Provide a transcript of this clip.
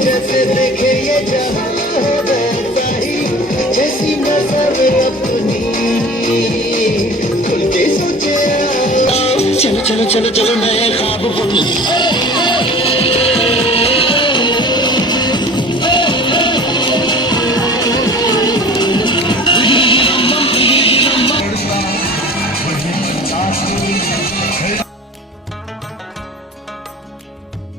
जैसे देखे ये जहां है वैसा ही, जैसी नजर अपनी खुल के सोचे। चलो चलो चलो चलो नए ख्वाब बुन